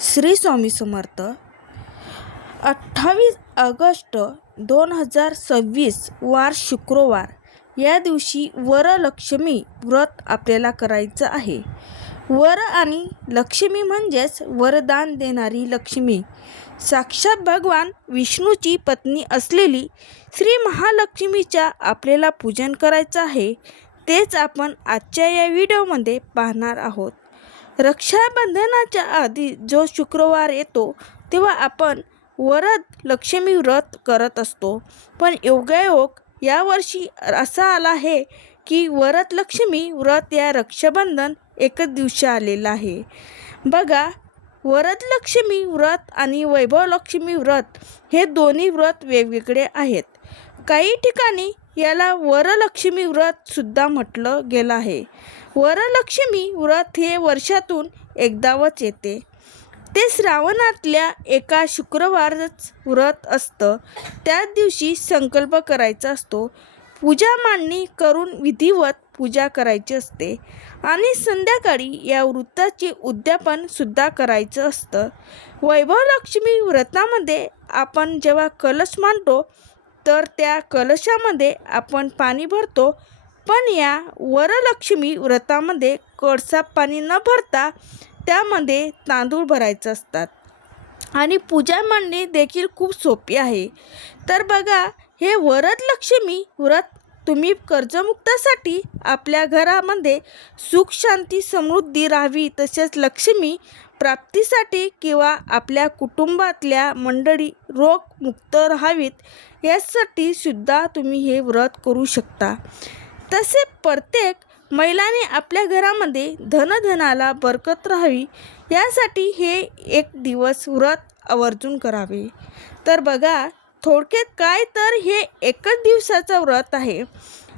Shri Swami Samarth. 28 August 2026 वार शुक्रवार या दिवशी वरलक्ष्मी व्रत आपल्याला करायचं आहे. वर आणि लक्ष्मी म्हणजेच वरदान देणारी लक्ष्मी, साक्षात भगवान विष्णूची पत्नी असलेली श्री महालक्ष्मीच्या आपल्याला पूजन करायचं आहे. तेच आपण आजच्या या व्हिडिओमध्ये पाहणार आहोत. रक्षाबंधनाच्या आधी जो शुक्रवार येतो तेव्हा आपण वरलक्ष्मी व्रत करत असतो. पण योगायोग यावर्षी असा आला आहे की वरलक्ष्मी व्रत या रक्षाबंधन एकच दिवशी आलेलं आहे. बघा, वरलक्ष्मी व्रत आणि वैभवलक्ष्मी व्रत हे दोन्ही व्रत वेगवेगळे आहेत. काही ठिकाणी याला वरलक्ष्मी व्रत सुद्धा म्हटलं गेलं आहे. वरलक्ष्मी व्रत हे वर्षातून एकदाच येते. ते श्रावणातल्या एका शुक्रवारच व्रत असतं. त्याच दिवशी संकल्प करायचा असतो, पूजा मांडणी करून विधिवत पूजा करायची असते आणि संध्याकाळी या व्रताचे उद्यापन सुद्धा करायचं असतं. वैभवलक्ष्मी व्रतामध्ये आपण जेव्हा कलश मांडतो तर त्या कलशामध्ये आपण पाणी भरतो. पण या वरलक्ष्मी व्रतामध्ये कळसात पाणी न भरता त्यामध्ये तांदूळ भरायचं असतात आणि पूजा मांडणी देखील खूप सोपी आहे. तर बघा, हे वरलक्ष्मी व्रत तुम्ही कर्जमुक्तासाठी, आपल्या घरामध्ये सुख शांती समृद्धी राहावी, तसेच लक्ष्मी प्राप्तीसाठी किंवा आपल्या कुटुंबातल्या मंडळी रोगमुक्त राहावीत यासाठी सुद्धा तुम्ही हे व्रत करू शकता. तसे प्रत्येक महिलाने आपल्या घरामध्ये धनाला बरकत राहावी यासाठी हे एक दिवस व्रत आवर्जून करावे. तर बघा, थोडक्यात काय तर हे एकच दिवसाचं व्रत आहे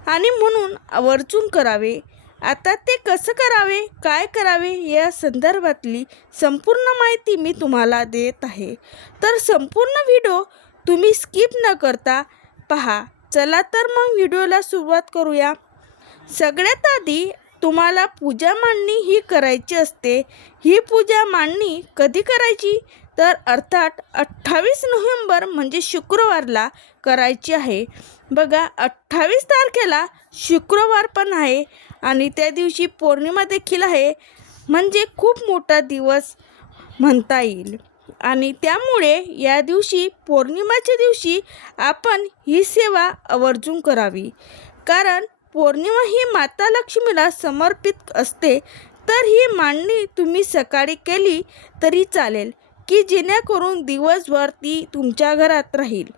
आणि म्हणून आवर्जून करावे. आता ते कसं करावे, काय करावे या संदर्भातली संपूर्ण माहिती मी तुम्हाला देत आहे. तर संपूर्ण व्हिडिओ तुम्ही स्किप न करता पहा. चला तर मग व्हिडिओला सुरुवात करूया. सगळ्यात आधी तुम्हाला पूजा मांडणी ही करायची असते. ही पूजा मांडणी कधी करायची तर अर्थात 28 नोव्हेंबर म्हणजे शुक्रवारला करायची आहे. बघा, 28 तारखेला शुक्रवार पण आहे आणि त्या दिवशी पौर्णिमा देखील आहे. म्हणजे खूप मोठा दिवस म्हणता येईल आणि त्यामुळे या दिवशी, पौर्णिमेच्या दिवशी आपण ही सेवा आवर्जून करावी. कारण पौर्णिमा ही माता लक्ष्मीला समर्पित असते. तर ही मांडणी तुम्ही सकाळी केली तरी चालेल की जेणेकरून दिवसभर ती तुमच्या घरात राहील.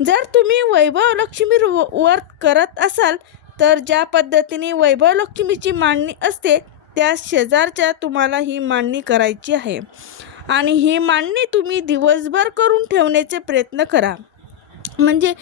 जर तुम्ही वैभवलक्ष्मी व्रत करत असाल तर ज्या पद्धतीने वैभवलक्ष्मीची मांडणी असते त्या शेजारच्या तुम्हाला ही मांडणी करायची आहे आणि ही मांडणी तुम्ही दिवसभर करून ठेवण्याचे प्रयत्न करा. म्हणजे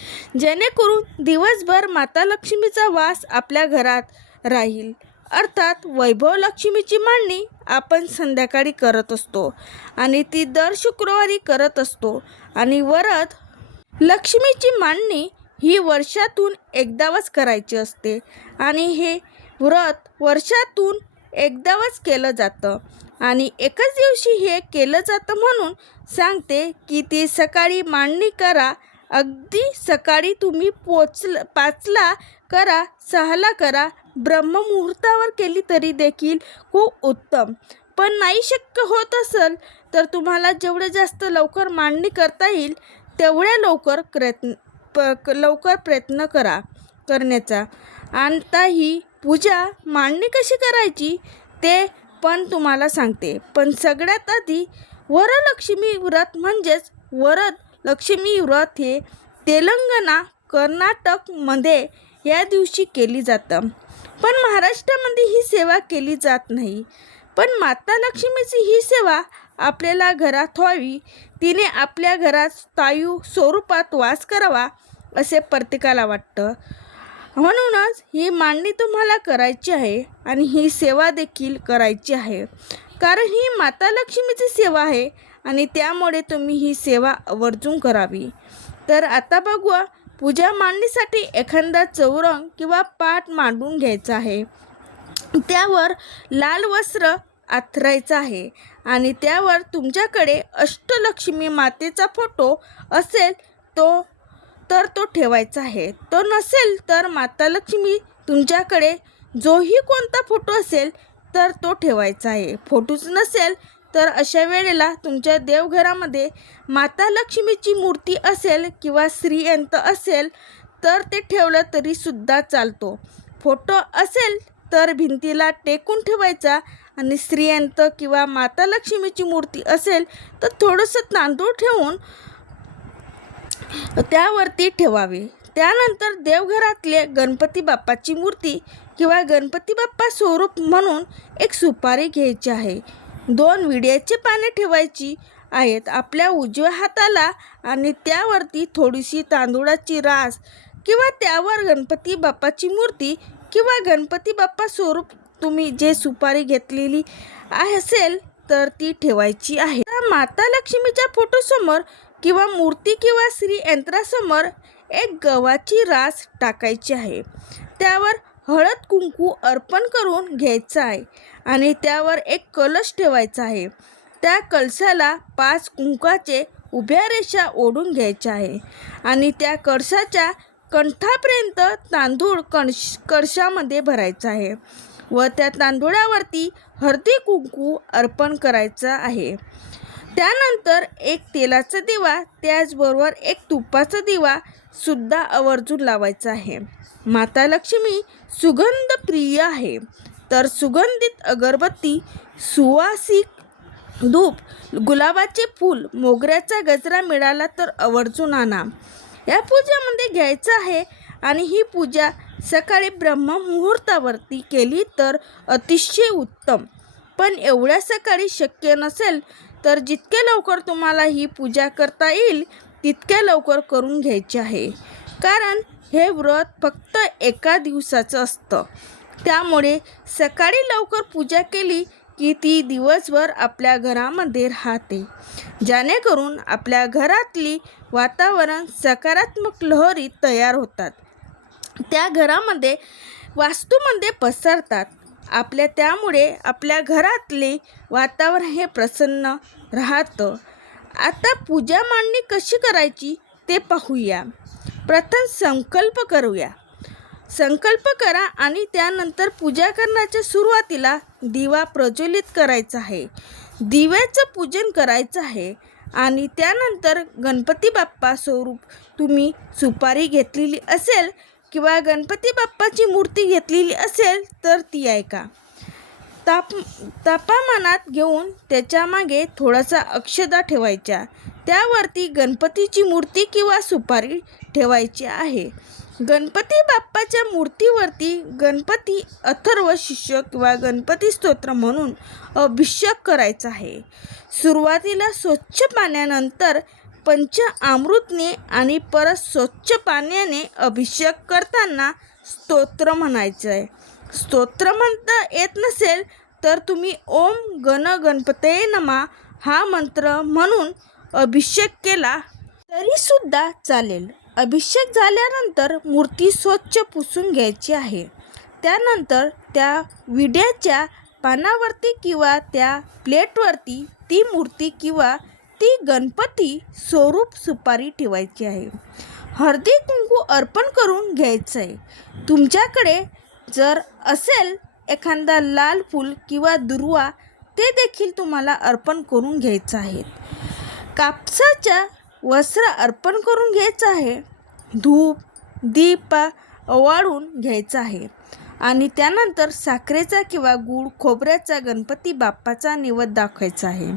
जेणेकरून दिवसभर माता लक्ष्मीचा वास आपल्या घरात राहील. अर्थात वैभवलक्ष्मीची मांडणी आपण संध्याकाळी करत असतो आणि ती दर शुक्रवारी करत असतो. आणि वरलक्ष्मीची मांडणी ही वर्षातून एकदाच करायची असते आणि हे व्रत वर्षातून एकदाच केलं जातं आणि एकच दिवशी हे केलं जातं. म्हणून सांगते की ती सकाळी मांडणी करा. अगदी सकाळी तुम्ही 5ला करा, 6ला करा, ब्रह्ममुहूर्तावर केली तरी देखील खूप उत्तम. पण नाही शक्य होत असेल तर तुम्हाला जेवढे जास्त लवकर मांडणी करता येईल तेवढ्या लवकर प्रयत्न करा करण्याचा. आता ही पूजा मांडणी कशी करायची ते पण तुम्हाला सांगते. पण सगळ्यात आधी वरलक्ष्मी व्रत म्हणजेच वरलक्ष्मी व्रत हे तेलंगणा, कर्नाटकमध्ये या दिवशी केली जातं. पण महाराष्ट्रामध्ये ही सेवा केली जात नाही. पण माता लक्ष्मीची ही सेवा आपल्याला घरात व्हावी, तिने आपल्या घरात स्थायी स्वरूपात वास करावा असे प्रत्येकाला वाटतं. म्हणूनच ही मांडणी तुम्हाला करायची आहे आणि ही सेवा देखील करायची आहे. कारण ही माता लक्ष्मीची सेवा आहे आणि त्यामुळे तुम्ही ही सेवा आवर्जून करावी. तर आता बघूया, पूजा मांडणीसाठी एखादा चौरंग किंवा पाट मांडून घ्यायचा आहे. त्यावर लाल वस्त्र अंथरायचं आहे आणि त्यावर तुमच्याकडे अष्टलक्ष्मी मातेचा फोटो असेल तर तो ठेवायचा आहे. तो नसेल तर माता लक्ष्मी तुमच्याकडे जोही कोणता फोटो असेल तर तो ठेवायचा आहे. फोटोच नसेल तर अशा वेळेला तुमच्या देवघरामध्ये माता लक्ष्मीची मूर्ती असेल किंवा श्रीयंत्र असेल तर ते ठेवलं तरीसुद्धा चालतो. फोटो असेल तर भिंतीला टेकून ठेवायचा आणि श्रीयंत्र किंवा माता लक्ष्मीची मूर्ती असेल तर थोडंसं तांदूळ ठेवून त्यावरती ठेवावे. त्यानंतर देवघरातले गणपती बाप्पाची मूर्ती किंवा गणपती बाप्पा स्वरूप म्हणून एक सुपारी घ्यायची आहे. 2 विड्याची पाने ठेवायची आहेत आपल्या उजव्या हाताला आणि त्यावरती थोडीशी तांदूळाची रास किंवा त्यावर गणपती बाप्पाची मूर्ती किंवा गणपती बाप्पा स्वरूप तुम्ही जे सुपारी घेतलेली असेल तर ती ठेवायची आहे. माता लक्ष्मीच्या फोटोसमोर किंवा मूर्ती किंवा श्रीयंत्रासमोर एक गव्हाची रास टाकायची आहे. त्यावर हळद कुंकू अर्पण करून घ्यायचं आहे आणि त्यावर एक कलश ठेवायचा आहे. त्या कलशाला 5 कुंकाचे उभ्या रेषा ओढून घ्यायच्या आहे आणि त्या कळशाच्या कंठापर्यंत तांदूळ कळशामध्ये भरायचा आहे व त्या तांदूळावरती हळदी कुंकू अर्पण करायचं आहे. त्यानंतर एक तेलाचा दिवा त्याचबरोबर एक तुपाचा दिवा सुद्धा आवर्जून लावायचा आहे. माता लक्ष्मी सुगंध प्रिय आहे तर सुगंधित अगरबत्ती, सुवासिक धूप, गुलाबाचे फूल, मोगऱ्याचा गजरा मिळाला तर आवर्जून आणा. या पूजेमध्ये घ्यायचं आहे आणि ही पूजा सकाळी ब्रह्ममुहूर्तावरती केली तर अतिशय उत्तम. पण एवढ्या सकाळी शक्य नसेल तर जितक्या लवकर तुम्हाला ही पूजा करता येईल तितक्या लवकर करून घ्यायची आहे. कारण हे व्रत फक्त एका दिवसाचं असतं. त्यामुळे सकाळी लवकर पूजा केली की ती दिवसभर आपल्या घरामध्ये राहते, जेणेकरून आपल्या घरातली वातावरण सकारात्मक लहरी तयार होतात. त्या घरामध्ये वास्तूमध्ये पसरतात. त्यामुळे आपल्या घरातले वातावरण हे प्रसन्न राहतं. आता पूजा मांडणी कशी करायची ते पाहूया. प्रथम संकल्प करूया. संकल्प करा आणि त्यानंतर पूजा करण्याच्या सुरुवातीला दिवा प्रज्वलित करायचा आहे. दिव्याचं पूजन करायचं आहे आणि त्यानंतर गणपती बाप्पा स्वरूप तुम्ही सुपारी घेतलेली असेल किंवा गणपती बाप्पाची मूर्ती घेतलेली असेल तर ती ऐका. तापमानात घेऊन त्याच्या मागे थोडासा अक्षता ठेवायच्या. त्यावरती गणपतीची मूर्ती किंवा सुपारी ठेवायची आहे. गणपती बाप्पाच्या मूर्तीवरती गणपती अथर्व शीर्ष किंवा गणपती स्तोत्र म्हणून अभिषेक करायचा आहे. सुरुवातीला स्वच्छ पाण्यानंतर पंचामृतने आणि परत स्वच्छ पाण्याने अभिषेक करताना स्तोत्र म्हणायचं आहे. स्तोत्र म्हणता येत नसेल तर तुम्ही ओम गण गणपतये नमः हा मंत्र म्हणून अभिषेक केला तरीसुद्धा चालेल. अभिषेक झाल्यानंतर मूर्ती स्वच्छ पुसून घ्यायची आहे. त्यानंतर त्या विड्याच्या पानावरती किंवा त्या प्लेटवरती ती मूर्ती किंवा ती गणपती स्वरूप सुपारी ठेवायची आहे. हळदी कुंकू अर्पण करून घ्यायचं आहे. तुमच्याकडे जर असेल एखादा लाल फूल किंवा दुर्वा ते देखील तुम्हाला अर्पण करून घ्यायचं आहे. कापसाच्या वस्त्र अर्पण करून घ्यायचं आहे. धूप दीप ओवाळून घ्यायचा आहे आणि त्यानंतर साखरेचा किंवा गूळ खोबऱ्याचा गणपती बाप्पाचा नैवेद्य दाखवायचा आहे.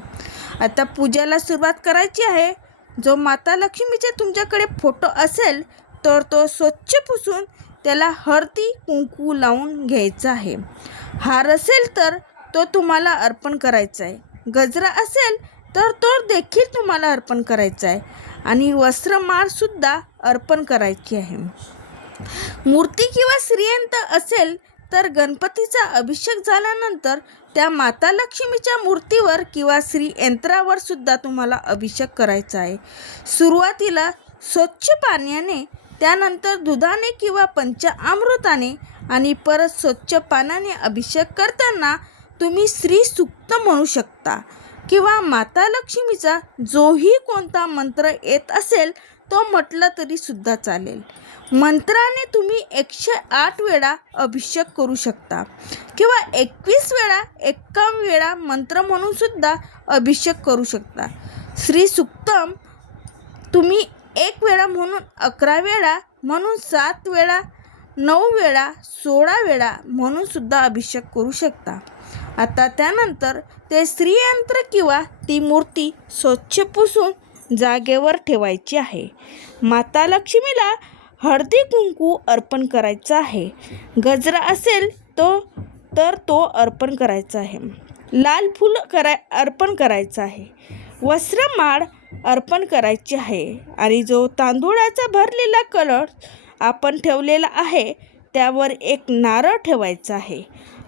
आता पूजेला सुरुवात करायची आहे. जो माता लक्ष्मीचा तुमच्याकडे फोटो असेल तर तो स्वच्छ पुसून त्याला हळदी कुंकू लावून घ्यायचा आहे. हार असेल तर तो तुम्हाला अर्पण करायचा आहे. गजरा असेल तर तो देखील तुम्हाला अर्पण करायचा आहे आणि वस्त्रमाळसुद्धा अर्पण करायची आहे. मूर्ती किंवा श्रीयंत्र असेल तर गणपतीचा अभिषेक झाल्यानंतर त्या माता लक्ष्मीच्या मूर्तीवर किंवा श्रीयंत्रावर सुद्धा तुम्हाला अभिषेक करायचा आहे. सुरुवातीला स्वच्छ पाण्याने, त्यानंतर दुधाने किंवा पंचामृताने आणि परत स्वच्छ पाण्याने अभिषेक करताना तुम्ही श्री सूक्त म्हणू शकता. किंवा माता लक्ष्मीचा जोही कोणता मंत्र येत असेल तो म्हटलं तरी सुद्धा चालेल. मंत्राने तुम्ही 108 वेळा अभिषेक करू शकता किंवा 21 वेळा 51 वेळा मंत्र म्हणून सुद्धा अभिषेक करू शकता. श्री सुक्तम तुम्ही 1 वेळा म्हणून 11 वेळा म्हणून 7 वेळा 9 वेळा 16 वेळा म्हणून सुद्धा अभिषेक करू शकता. आता त्यानंतर ते श्रीयंत्र किंवा ती मूर्ती स्वच्छ पुसून जागेवर ठेवायची आहे. माता लक्ष्मीला हळदी कुंकू अर्पण करायचं आहे. गजरा असेल तर तो अर्पण करायचा आहे. लाल फूल अर्पण करायचं आहे. वस्त्रमाळ अर्पण करायची आहे. आणि जो तांदूळाचा भरलेला कलश आपण ठेवलेला आहे त्यावर एक नारळ ठेवायचा आहे.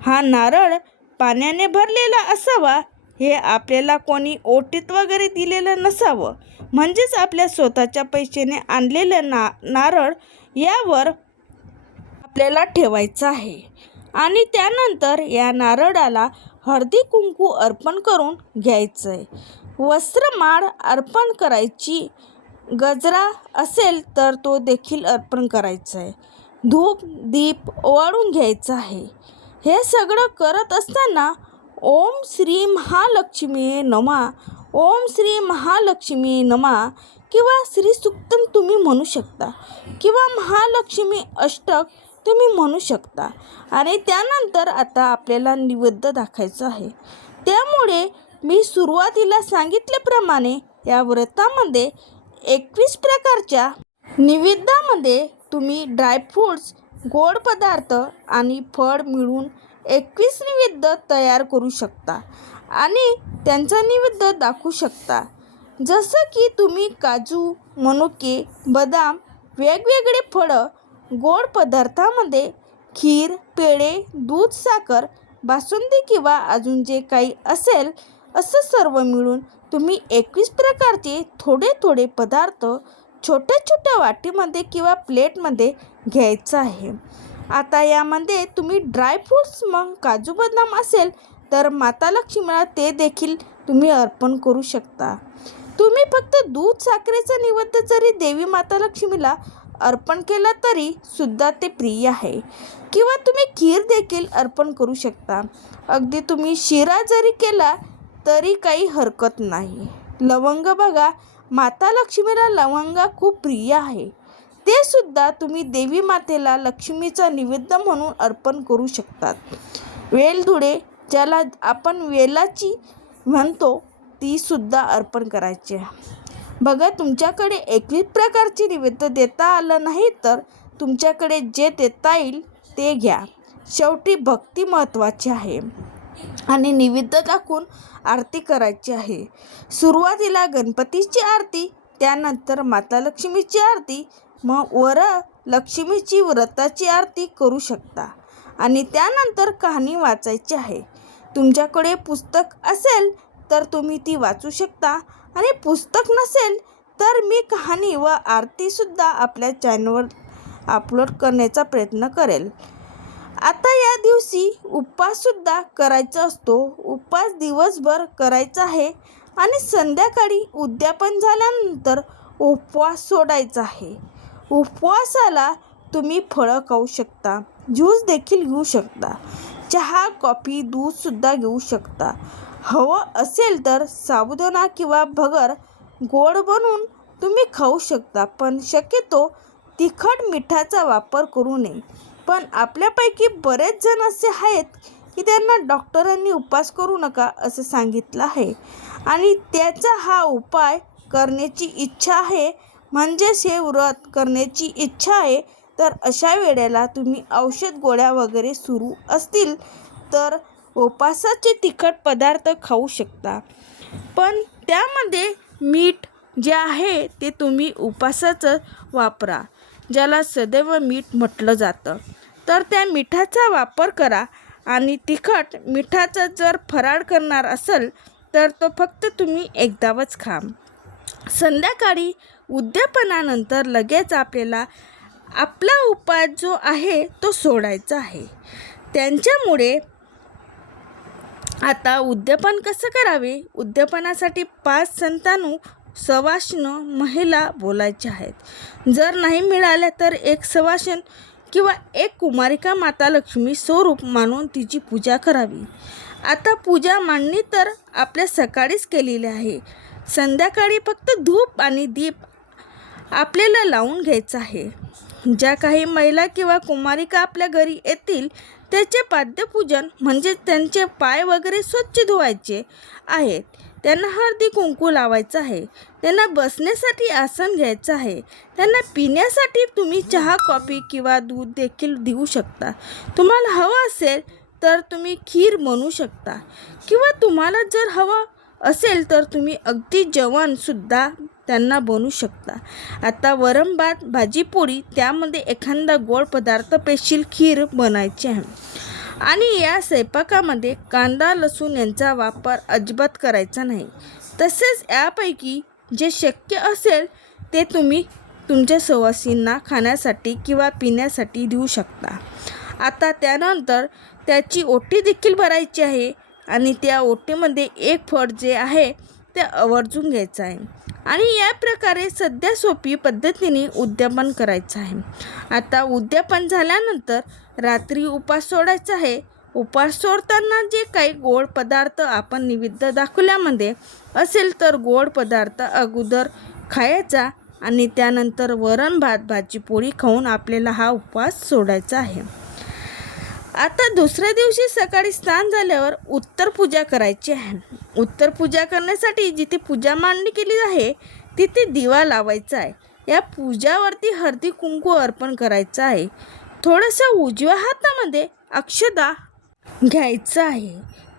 हा नारळ पाण्याने भरलेला असावा. हे आपल्याला कोणी ओटीत वगैरे दिलेलं नसावं. म्हणजेच आपल्या स्वतःच्या पैशाने आणलेलं नारळ यावर आपल्याला ठेवायचं आहे. आणि त्यानंतर या नारळाला हळदी कुंकू अर्पण करून घ्यायचं आहे. वस्त्रमाळ अर्पण करायची. गजरा असेल तर तो देखील अर्पण करायचा आहे. धूप दीप ओवाळून घ्यायचं आहे. हे सगळं करत असताना ओम श्री महालक्ष्मी नमः, ओम श्री महालक्ष्मी नमः किंवा श्री सुक्तम तुम्ही म्हणू शकता किंवा महालक्ष्मी अष्टक तुम्ही म्हणू शकता. आणि त्यानंतर आता आपल्याला नैवेद्य दाखवायचं आहे. त्यामुळे मी सुरुवातीला सांगितल्याप्रमाणे या व्रतामध्ये 21 प्रकारच्या नैवेद्यामध्ये तुम्ही ड्रायफ्रूट्स, गोड पदार्थ आणि फळ मिळून 21 नैवेद्य तयार करू शकता आणि त्यांचा नैवेद्य दाखवू शकता. जसं की तुम्ही काजू, मनुके, बदाम, वेगवेगळे फळं, गोड पदार्थामध्ये खीर, पेढे, दूध, साखर, बासुंदी किंवा अजून जे काही असेल असं सर्व मिळून तुम्ही 21 प्रकारचे थोडे थोडे पदार्थ छोट्या छोट्या वाटीमध्ये किंवा प्लेटमध्ये घ्यायचं आहे. आता यामध्ये तुम्ही ड्रायफ्रूट्स मग काजू बदाम असेल तर माता लक्ष्मीला ते देखील तुम्ही अर्पण करू शकता. तुम्ही फक्त दूध साखरेचा नैवेद्य जरी देवी माता लक्ष्मीला अर्पण केला तरी सुद्धा ते प्रिय आहे. किंवा तुम्ही खीर देखील अर्पण करू शकता. अगदी तुम्ही शिरा जरी केला तरी काही हरकत नाही. लवंग बघा, माता लक्ष्मीला लवंग खूप प्रिय आहे. ते सुद्धा तुम्ही देवी मातेला लक्ष्मीचा नैवेद्य म्हणून अर्पण करू शकतात. वेलदुडे ज्याला आपण वेलाची म्हणतो ती सुद्धा अर्पण करायची आहे. बघा, तुमच्याकडे 21 प्रकारची नैवेद्य देता आलं नाही तर तुमच्याकडे जे देता येईल ते घ्या. शेवटी भक्ती महत्त्वाची आहे आणि नैवेद्य दाखवून आरती करायची आहे. सुरुवातीला गणपतीची आरती, त्यानंतर माता लक्ष्मीची आरती, मग लक्ष्मीची व्रताची आरती करू शकता. आणि त्यानंतर कहाणी वाचायची आहे. तुमच्याकडे पुस्तक असेल तर तुम्ही ती वाचू शकता आणि पुस्तक नसेल तर मी कहाणी व आरतीसुद्धा आपल्या चॅनलवर अपलोड करण्याचा प्रयत्न करेल. आता या दिवशी उपवाससुद्धा करायचा असतो. उपवास दिवसभर करायचा आहे आणि संध्याकाळी उद्यापन झाल्यानंतर उपवास सोडायचा आहे. उपवासाला तुम्ही फळं खाऊ शकता, ज्यूस देखील घेऊ शकता, चहा, कॉफी, दूधसुद्धा घेऊ शकता. हवं असेल तर साबुदाणा किंवा भगर गोड बनवून तुम्ही खाऊ शकता, पण शक्यतो तिखट मिठाचा वापर करू नये. पण आपल्यापैकी बरेच जण असे आहेत की त्यांना डॉक्टरांनी उपवास करू नका असं सांगितलं आहे आणि त्याचा हा उपाय करण्याची इच्छा आहे, म्हणजेच हे व्रत करण्याची इच्छा आहे. तर अशा वेळेला तुम्ही औषध गोळ्या वगैरे सुरू असतील तर उपवासाचे तिखट पदार्थ खाऊ शकता. पण त्यामध्ये मीठ जे आहे ते तुम्ही उपवासाचं वापरा, ज्याला सदैव मीठ म्हटलं जातं. तर त्या मिठाचा वापर करा आणि तिखट मिठाचा जर फराळ करणार असेल तर तो फक्त तुम्ही एकदाच खा. संध्याकाळी उद्यापनानंतर लगेच आपल्याला आपला उपवास जो आहे तो सोडायचा आहे. त्यांच्यामुळे आता उद्यापन कसं करावे? उद्यापनासाठी 5 संतानू सवाष्ण महिला बोलायच्या आहेत. जर नाही मिळाल्या तर एक सवाष्ण किंवा एक कुमारिका माता लक्ष्मी स्वरूप मानून तिची पूजा करावी. आता पूजा मांडणी तर आपल्या सकाळीच केलेली आहे. संध्याकाळी फक्त धूप आणि दीप आपल्याला लावून घ्यायचं आहे. ज्या काही महिला किंवा कुमारिका आपल्या घरी येतील त्याचे पाद्यपूजन म्हणजे त्यांचे पाय वगैरे स्वच्छ धुवायचे आहेत. त्यांना हळदी कुंकू लावायचं आहे. त्यांना बसण्यासाठी आसन घ्यायचं आहे. त्यांना पिण्यासाठी तुम्ही चहा कॉफी किंवा दूध देखील देऊ शकता. तुम्हाला हवं असेल तर तुम्ही खीर बनवू शकता किंवा तुम्हाला जर हवं असेल तर तुम्ही अगदी जेवणसुद्धा त्यांना बनवू शकता. आता वरण भात भाजी पोळी त्यामध्ये एखादा गोड पदार्थ पेशील खीर बनायची आहे. आणि या स्वयंपाकामध्ये कांदा लसूण यांचा वापर अजिबात करायचा नाही. तसेच यापैकी जे शक्य असेल ते तुम्ही तुमच्या सवासींना खाण्यासाठी किंवा पिण्यासाठी देऊ शकता. आता त्यानंतर त्याची ओटी देखील भरायची आहे आणि त्या ओटीमध्ये एक फळ जे आहे ते आवर्जून घ्यायचं आहे. आणि या प्रकारे सध्या सोपी पद्धतीने उद्यापन करायचं आहे. आता उद्यापन झाल्यानंतर रात्री उपास सोडायचा आहे. उपास सोडताना जे काही गोड पदार्थ आपण नैवेद्य दाखवल्यामध्ये असेल तर गोड पदार्थ अगोदर खायचा आणि त्यानंतर वरण भात भाजी पोळी खाऊन आपल्याला हा उपवास सोडायचा आहे. आता दुसऱ्या दिवशी सकाळी स्नान झाल्यावर उत्तर पूजा करायची आहे. उत्तर पूजा करण्यासाठी जिथे पूजा मांडणी केली आहे तिथे दिवा लावायचा आहे. या पूजावरती हळदी कुंकू अर्पण करायचं आहे. थोडंसं उजव्या हातामध्ये अक्षता घ्यायचं आहे.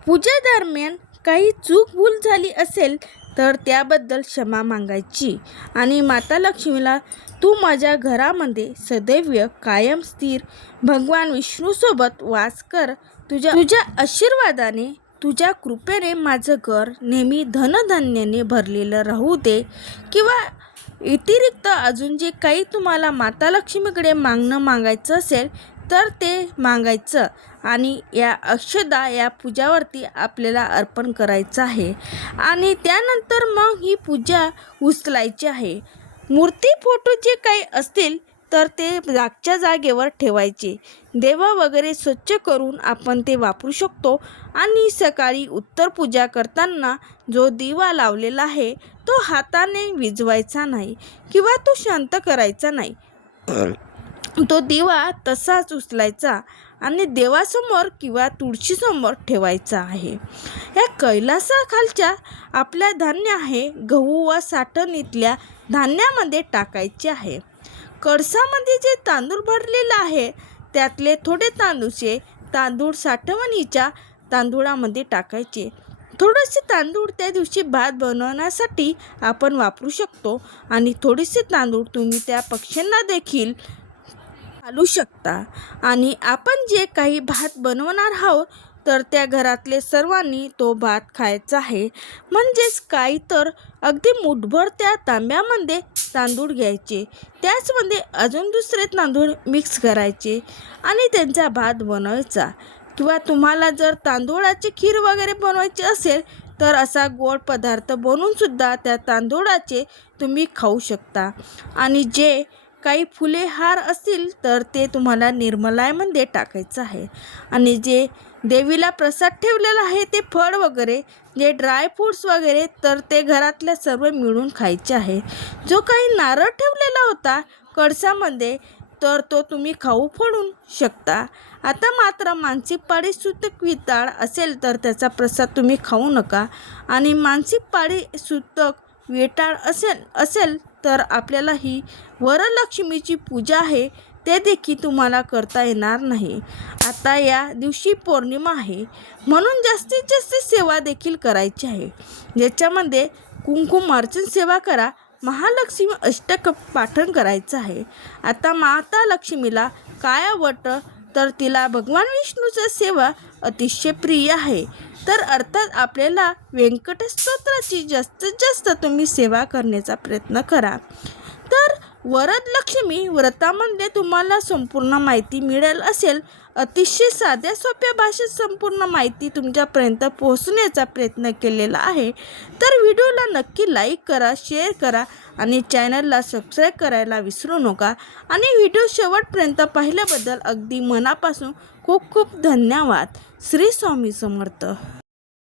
पूजा दरम्यान काही चूक भूल झाली असेल तर त्याबद्दल क्षमा मागायची आणि माता लक्ष्मीला तू माझ्या घरामध्ये सदैव कायम स्थिर भगवान विष्णूसोबत वास कर. तुझ्या आशीर्वादाने तुझ्या कृपेने माझं घर नेहमी धनधान्याने भरलेलं राहू दे किंवा व्यतिरिक्त अजून जे काही तुम्हाला माता लक्ष्मीकडे मागायचं असेल तर ते मागायचं आणि या अक्षता या पूजावरती आपल्याला अर्पण करायचं आहे. आणि त्यानंतर मग ही पूजा उचलायची आहे. मूर्ती फोटो जे काही असतील तर ते जागच्या जागेवर ठेवायचे. देवा वगैरे स्वच्छ करून आपण ते वापरू शकतो. आणि सकाळी उत्तर पूजा करताना जो दिवा लावलेला आहे तो हाताने विझवायचा नाही किंवा तो शांत करायचा नाही. तो दिवा तसाच उचलायचा आणि देवासमोर किंवा तुळशीसमोर ठेवायचा आहे. या कैलासाखालच्या आपल्या धान्य आहे गहू व साठवणीतल्या धान्यामध्ये टाकायचे आहे. कळसामध्ये जे तांदूळ भरलेलं आहे त्यातले थोडे तांदूळ साठवणीच्या तांदूळामध्ये टाकायचे. थोडेसे तांदूळ त्या दिवशी भात बनवण्यासाठी आपण वापरू शकतो आणि थोडेसे तांदूळ तुम्ही त्या पक्ष्यांना देखील घालू शकता. आणि आपण जे काही भात बनवणार आहोत तर त्या घरातले सर्वांनी तो भात खायचा आहे. म्हणजेच काही तर अगदी मुठभर त्या तांब्यामध्ये तांदूळ घ्यायचे. त्याचमध्ये अजून दुसरे तांदूळ मिक्स करायचे आणि त्यांचा भात बनवायचा. किंवा तुम्हाला जर तांदूळाची खीर वगैरे बनवायची असेल तर असा गोड पदार्थ बनवूनसुद्धा त्या तांदूळाचे तुम्ही खाऊ शकता. आणि जे काही फुले हार असतील तर ते तुम्हाला निर्मलामध्ये टाकायचं आहे. आणि जे देवीला प्रसाद ठेवलेला आहे ते फळ वगैरे जे ड्राय फ्रूट्स वगैरे तर ते घरातल्या सर्व मिळून खायचे आहे. जो काही नारळ ठेवलेला होता कळसामध्ये तर तो तुम्ही खाऊ फोडून शकता. आता मात्र मानसिक पाळी सूतक विताळ असेल तर त्याचा प्रसाद तुम्ही खाऊ नका. आणि मानसिक पाळी सूतक विटाळ असेल तर आपल्याला ही वरलक्ष्मीची पूजा आहे ते देखील तुम्हाला करता येणार नाही. आता या दिवशी पौर्णिमा आहे म्हणून जास्तीत जास्त सेवा देखील करायची आहे. ज्याच्यामध्ये कुंकुमार्चन सेवा करा. महालक्ष्मी अष्टक पाठन करायचं आहे. आता माता लक्ष्मीला काय आवडतं तर तिला भगवान विष्णूचा सेवा अतिशय प्रिय आहे. तर अर्थात आपल्याला व्यंकटस्तोत्राची जास्तीत जास्त तुम्ही सेवा करण्याचा प्रयत्न करा. तर वरदलक्ष्मी व्रतामध्ये तुम्हाला संपूर्ण माहिती मिळेल असेल अतिशय साध्या सोप्या भाषेत संपूर्ण माहिती तुमच्यापर्यंत पोहोचण्याचा प्रयत्न केलेला आहे. तर व्हिडिओला नक्की लाईक करा, शेअर करा आणि चॅनलला सबस्क्राईब करायला विसरू नका. आणि व्हिडिओ शेवटपर्यंत पाहिल्याबद्दल अगदी मनापासून खूप खूप धन्यवाद. श्री स्वामी समर्थ.